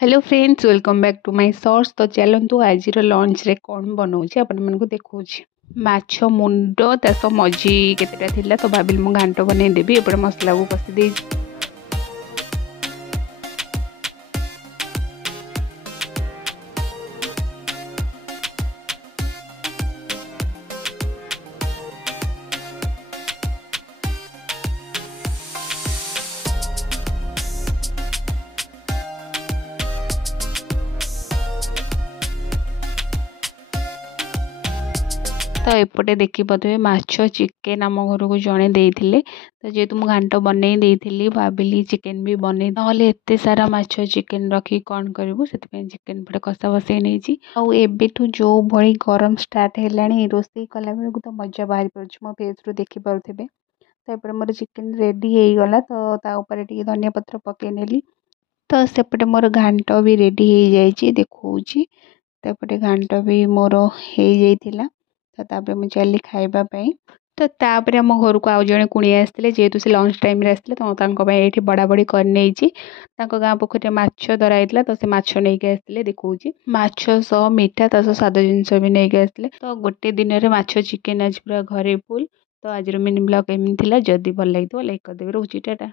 Hello friends, welcome back to my shorts. तो चलतु आज लंच रे कौन बनाऊँ आपको देखा माछ मुंड तास मझी केतेटा तो भाविल मु घांट बनईदेवी। एपटे मसला को कषि दे तो एपटे देखिपे माछ चिकेन आम घर को जड़े देते। तो जेहेतु मुझे घाट बनई देती भाविली चिकेन भी बन ना एत सारा माछ चिकेन रखी कौन करूँ से चिकेन पटे कषा बसई नहीं। जो भली गरम स्टार्ट है रोषे कला बेलू तो मजा बाहरी पड़े मो फेस रू देखिपे। तो ये मोर चिकेन रेडी हो गला तो ताऊपर धनिया पत्र पकई नेली। तो सेपटे मोर घाट भी रेडी हो जाए देखा। तो घाट भी मोर हो जाइथिला। तो तापर मुझे चली खावाई। तो तापर आम घर को आउ जड़े कुणिया आसते जेहेतु से लंच टाइम आसते तो ये बड़ा बड़ी कर गाँ पोखर माछ धरा होता तो से माछ नहीं आसते देखा माछ सह मीठा तास स्वाद जिनस भी नहीं आसते। तो गोटे दिन में माछ चिकेन आज पूरा घरे फुल। तो आज मिनी ब्लॉग एमती जदि भल लगी लाइक करदेवे। रोची टाटा।